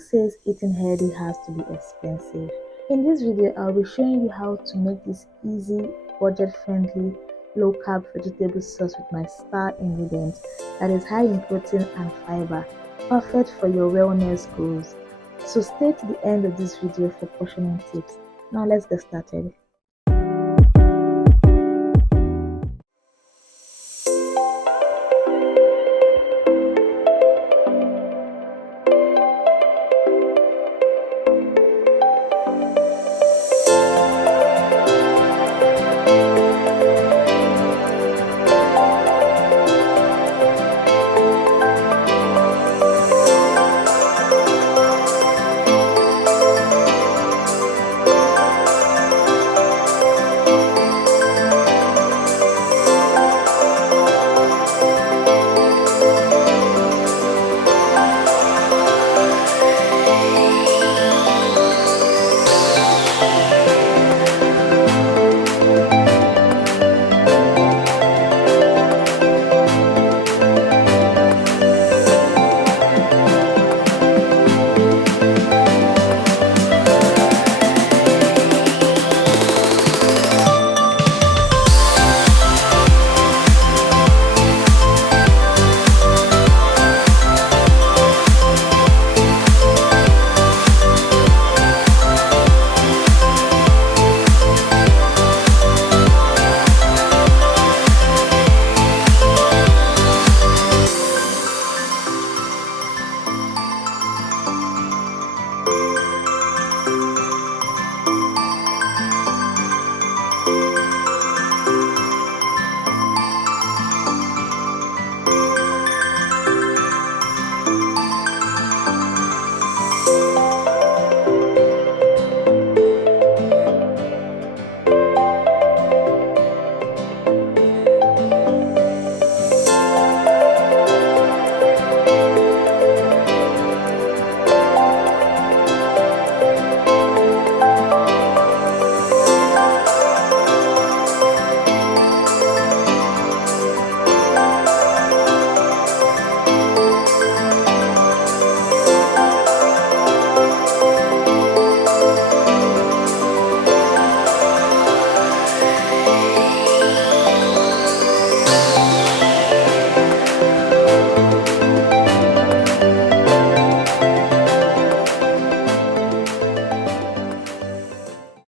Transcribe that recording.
says eating healthy has to be expensive? In this video, I'll be showing you how to make this easy, budget-friendly, low-carb vegetable sauce with my star ingredient that is high in protein and fiber, perfect for your wellness goals. So stay to the end of this video for portioning tips. Now let's get started.